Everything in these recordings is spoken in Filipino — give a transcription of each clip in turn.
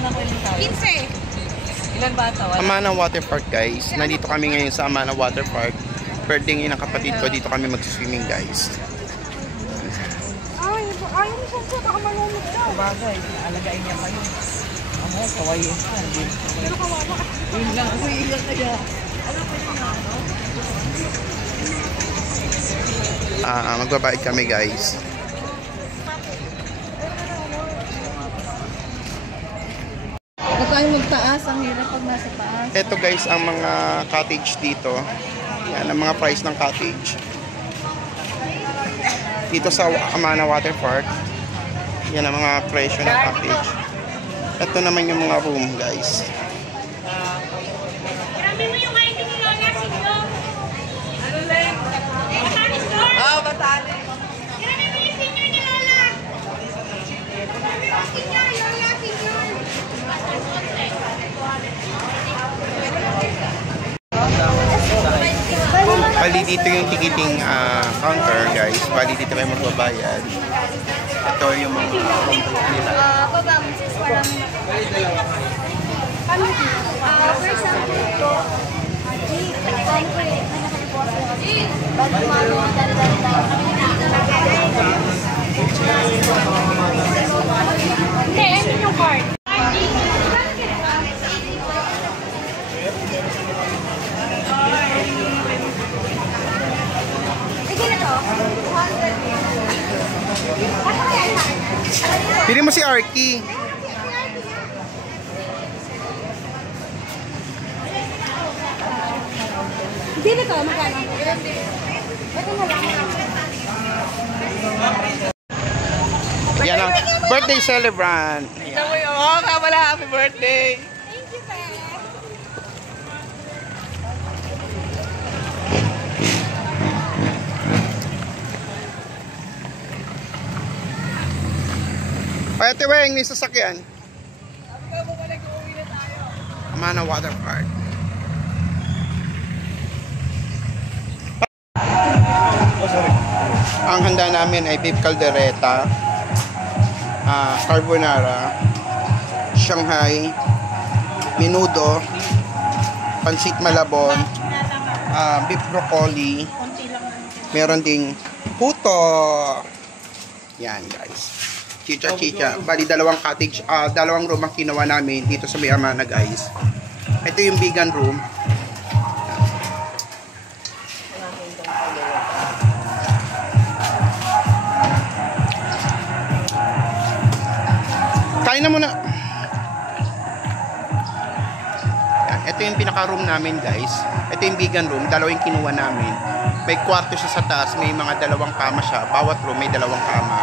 15. Ilan ba ito? Amana Water Park guys. Nandito kami ngayon sa Amana Water Park. Birthday ngayon ng kapatid ko. Dito kami mag-swimming guys. Ay, ayaw mo siya baka malumog daw. Bagay, alagain niya kayo. Ano, kawayin ka. Pero kawawa. Yun lang, ilan kaya. Ano pa yun ano? Magbabayad kami guys. Huwag tayo magtaas, ang hirap pag nasa taas. Ito guys ang mga cottage dito. Yan ang mga price ng cottage. Dito sa Amana Water Park. Yan ang mga presyo ng cottage. Ito naman yung mga room guys. Grabe mo yung ID ni Lola, sinyo. Ano lang? Batanes store. Batanes. Grabe mo yung sinyo ni Lola. Sinyo, Lola, sinyo. Bali dito yung ticketing counter guys. Bali dito kayo magbabayad. Ito yung mga room nila. Baba mo, sis, walang... First hindi, ano yung card? Pili mo si Arky. Hindi na to, magkano? Ito na lang. Yan ang birthday celebrant. Ito mo yun. Oo nga pala, happy birthday. Thank you, Pe. Ay, Ate Weng, may sasakyan. Amana Water Park. Ang handa namin ay beef caldereta, carbonara, Shanghai, menudo, pansit malabon, beef broccoli, meron ding puto. Yan guys. Chicha. Bali dalawang cottage, dalawang room ang kinuha namin dito sa may Amana guys. Ito yung vegan room. Kain na muna. Yan, ito yung pinaka-room namin guys. Ito yung vegan room, dalawang kinuha namin. May kwarto siya sa taas, may mga dalawang kama siya. Bawat room may dalawang kama.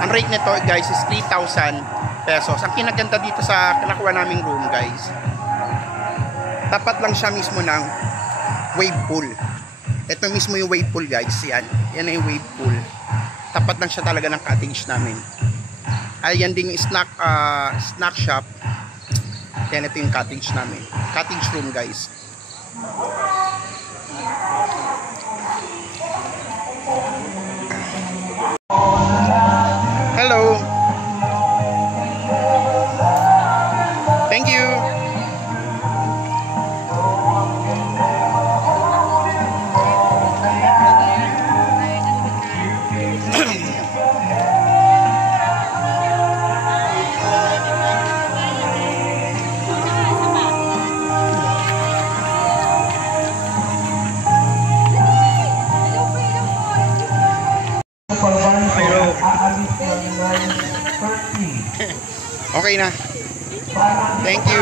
Ang rate nito guys is 3,000 pesos. Ang kinaganda dito sa nakuha naming room guys, tapat lang siya mismo ng wave pool. Ito mismo yung wave pool guys. Yan na yung wave pool. Tapat lang siya talaga ng cottage namin. Ayan din yung snack shop. Yan, ito yung cottage namin. Cottage room guys. Hello. Thank you. Okay na. Thank you.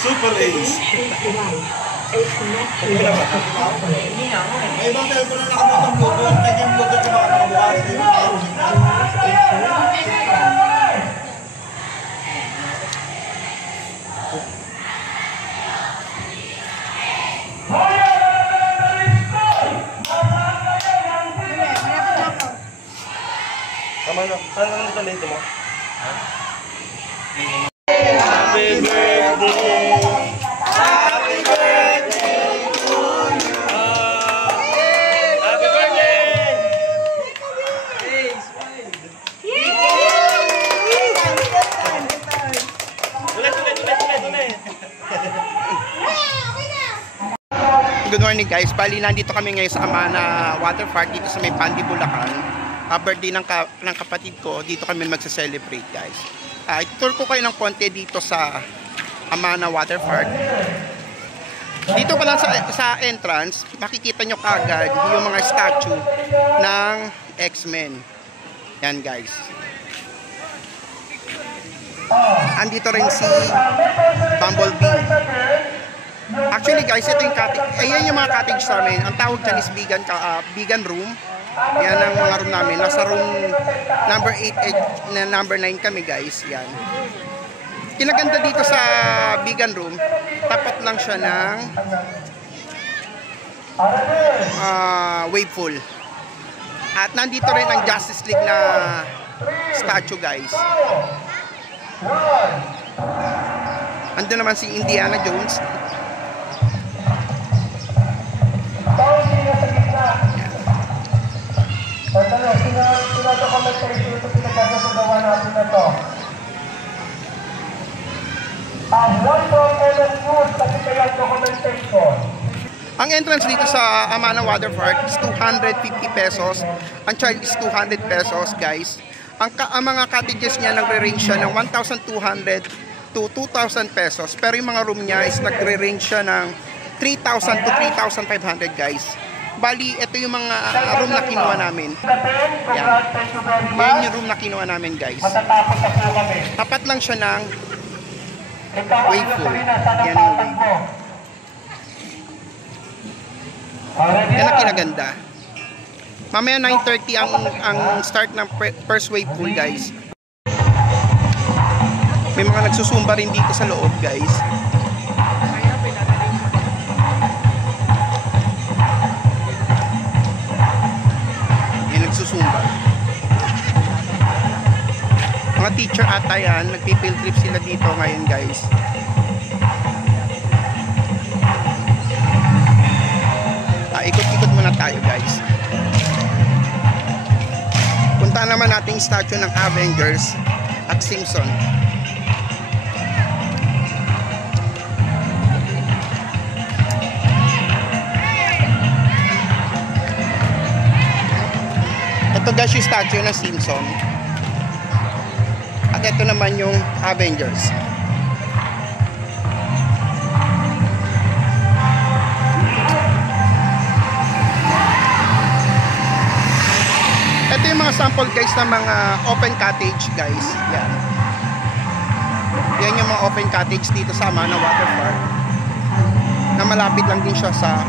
Super Ace. May ibang telepono na nakapatang Bluetooth. Naging Bluetooth yung mga nakabukas. Tama na. Saan naman ito late mo? Happy birthday! Happy Good morning guys. Bali, nandito kami ngayon sa Amana Water Park dito sa may Pandi, Bulacan. Birthday ng kapatid ko. Dito kami magsa-celebrate guys. Tour ko kayo ng konti dito sa Amana Water Park. Dito pa lang sa entrance, makikita nyo kagad yung mga statue ng X-Men. Yan guys. Andito rin si Bumblebee. Actually guys, ito yung cottage. Ayan yung mga cottage namin. Ang tawag dyan is vegan room. Yan ang mga room namin. Nasa room number 8 na number 9 kami guys. Yan. Kinaganda dito sa vegan room, tapat lang siya ng wave pool. At nandito rin ang Justice League na statue guys. Ando naman si Indiana Jones. Ang entrance dito sa Amana Water Park is 250 pesos. Ang charge is 200 pesos guys. Ang mga cottages niya nagre-range siya ng 1,200 to 2,000 pesos. Pero yung mga room niya is nagre-range siya ng 3,000 to 3,500 guys. Bali, ito yung mga room na kinuha namin. Yan. Yan yung room na kinuha namin guys. Tapat lang siya ng wave pool. Yan yung wave. Yan ang kinaganda. Mamaya 9:30 ang start ng first wave pool guys. May mga nagsusumba rin dito sa loob guys. Yan nagsusumba. Mga teacher ata yan. Nagpi-field trip sila dito ngayon guys. Ikot-ikot muna tayo guys. Punta naman natin yung statue ng Avengers at Simpson. Ito guys yung statue ng Simpson. At ito naman yung Avengers. Ito yung mga sample guys ng mga open cottage guys. Yan. Yan yung mga open cottage dito sa Amana Water Park. Na malapit lang din siya sa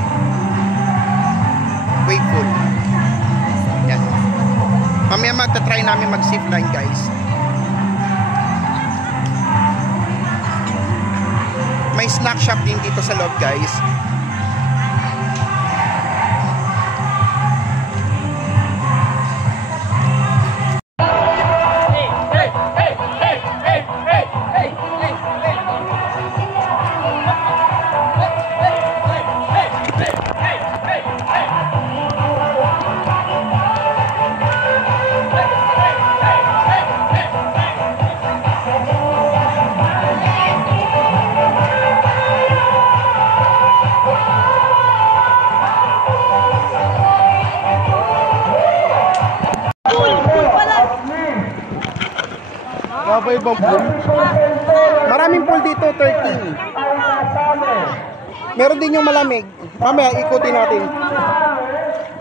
wave pool. Yan. Mamaya magta-try namin mag-zipline guys. May snack shop din dito sa loob guys. Ibang pool. Maraming pool dito, 13. Meron din yung malamig. Mamaya ikutin natin.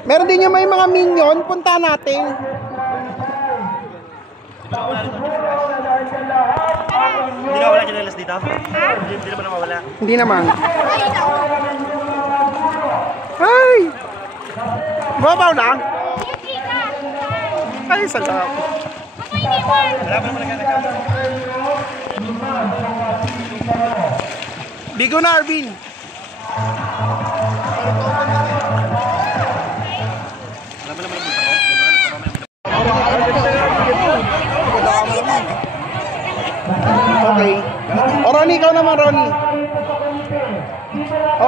Meron din yung may mga minion, punta natin. Hindi na wala chinelas dito? Hindi naman nawawala. Hindi naman. Ay! Babaw na? Ay, salamat. Wala pa naman nagkakagod. Bigo na, Arvin. Wala pa naman ang buta ko. Okay. O Ronnie, ikaw naman, Ronnie.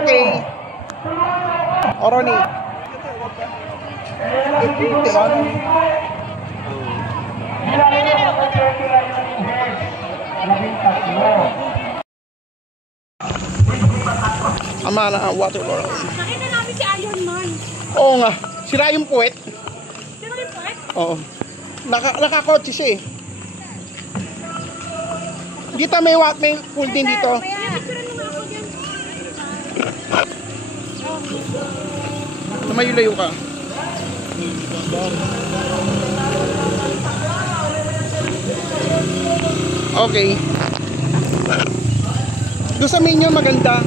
Okay. O Ronnie. Amana Water World. Oo nga. Sira yung puwet. Sino yung part? Oo. Nakakotse siya eh. Dito may pool din dito. Picturean mo nga ako dyan. Tumayo-layo ka. Okay. Doon sa Minion maganda.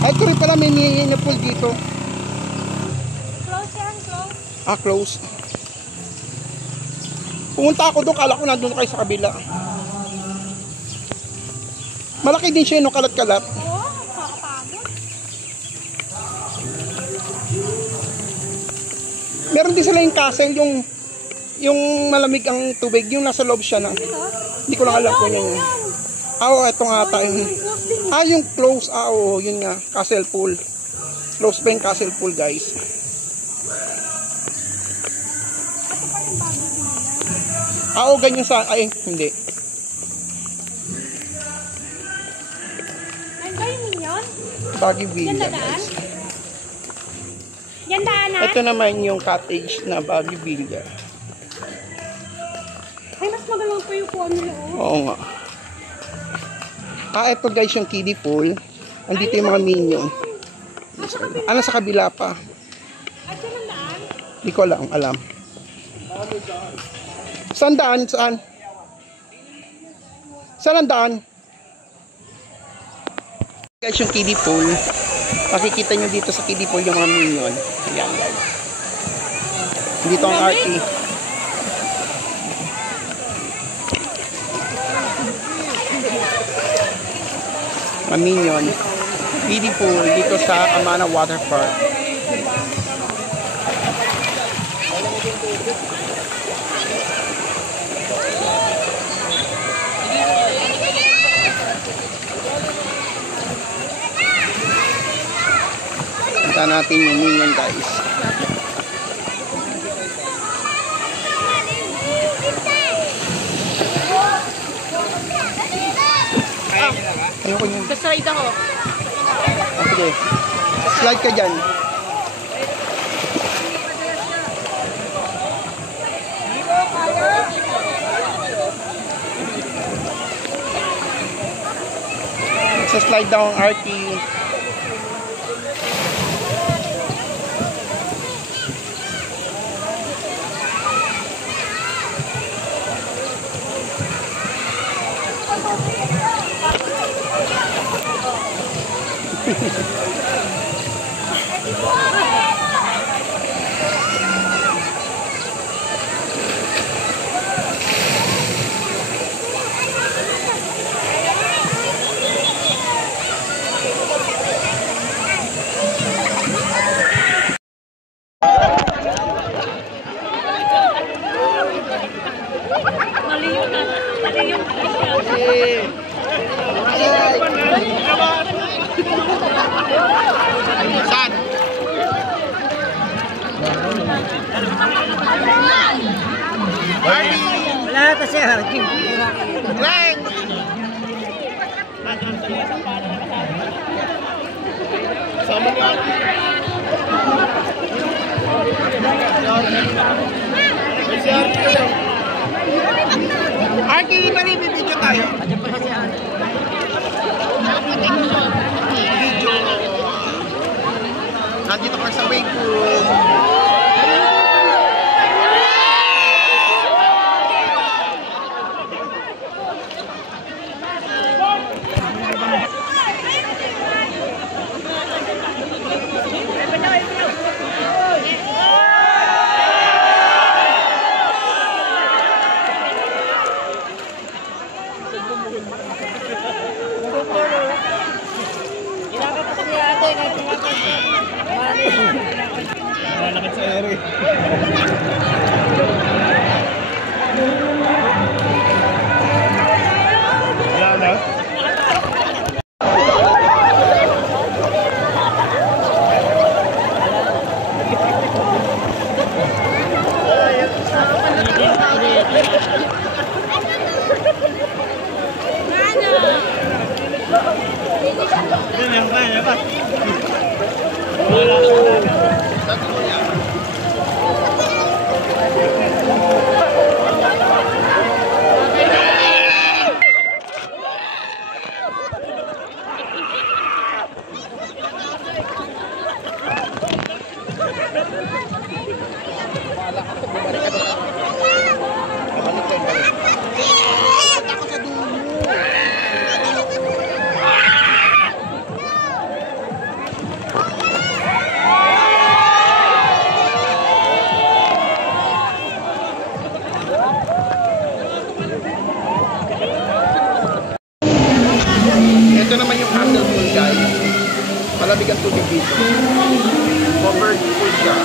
Ay, ito rin pala may Minion na pool dito. Close yan, close. Ah, close. Pumunta ako doon, kala ko nandun kayo sa kabila. Malaki din siya, no? Kalat-kalat. Oo, kakapagod. Meron din sila yung castle, yung malamig ang tubig, yung nasa loob siya na. Hindi ko lang alam kung yun. Ah, oo, ito nga ata yung... Ah, yung close. Ah, oo, yun nga. Castle pool. Close pa yung castle pool, guys. Ah, oo, ganyan sa... Ay, hindi. Ano ba yung Minion? Baggy Villa, Yan dadaan? guys. Yan daanan? Ito naman yung cottage na Baggy Villa. Ay, mas magalang pa yung kuha nila. Oo nga. Ah, ito guys yung kiddie pool. Andito yung mga Minion. Ah, nasa kabila pa. At yan ang daan? Hindi ko alam. Saan daan? Saan? Saan ang daan? Guys, yung kiddie pool. Makikita nyo dito sa kiddie pool yung mga Minion. Ayan guys. Dito ang RT. Mga Minion. Kiddie pool dito sa Amana Water Park. Punta natin yung Minion, guys. Ayoko yun. Sa-slide ako. Ah, sige. Slide ka dyan. Sa-slide daw ang RT. Saan? Wala ka siya. Glenn! Sama niya. Arky, bibidyo tayo. Video. Nandito ka sa wave pool. Lalakad sa ere. Wala na? Yan ba? Ito naman yung Castle Pool, guys. Malamig ang tubig dito. Covered pool siya.